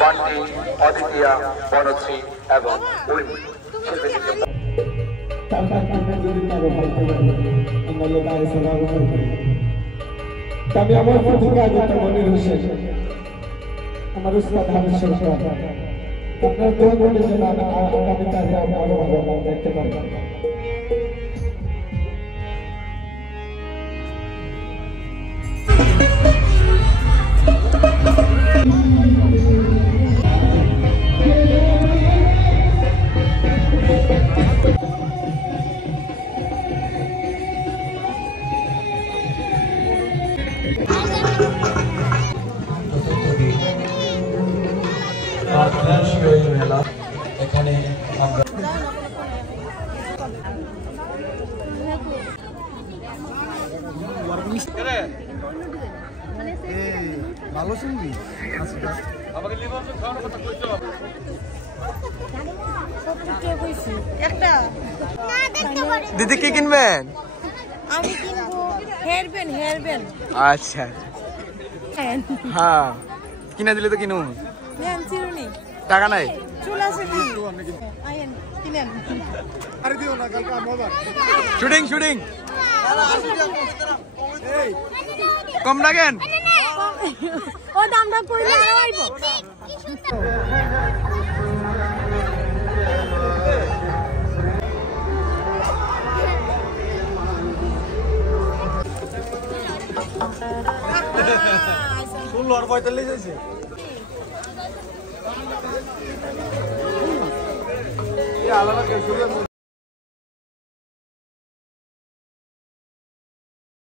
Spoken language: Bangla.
পান্ডি, অদিতিয়া, বনশ্রী এবং উর্মি আমি আমার প্রতিজ্ঞা আদিত্য মনির হোসেন আমার উস্তাদ হামিদ সরকার আপনার দোয়া করলে যেন আগামী কাজে আরো ভালো দেখতে পারবো। এখানে আমরা ভালো শুনবি দিদি কি কিনবেন? আমি কিনবো হেয়ারব্যান্ড হেয়ারব্যান্ড। আচ্ছা হ্যাঁ কিনে দিলে তো কিনুন। নেন চিরুনি টাকা নাই চুল আছে কি আইন কিনেন আরে দিও না কালকে মজা শুটিং শুটিং কম রাখেন ও দামটা পড়লে আরো আইব। ফুল আর 45 আছে এই আলাদা কে শুরু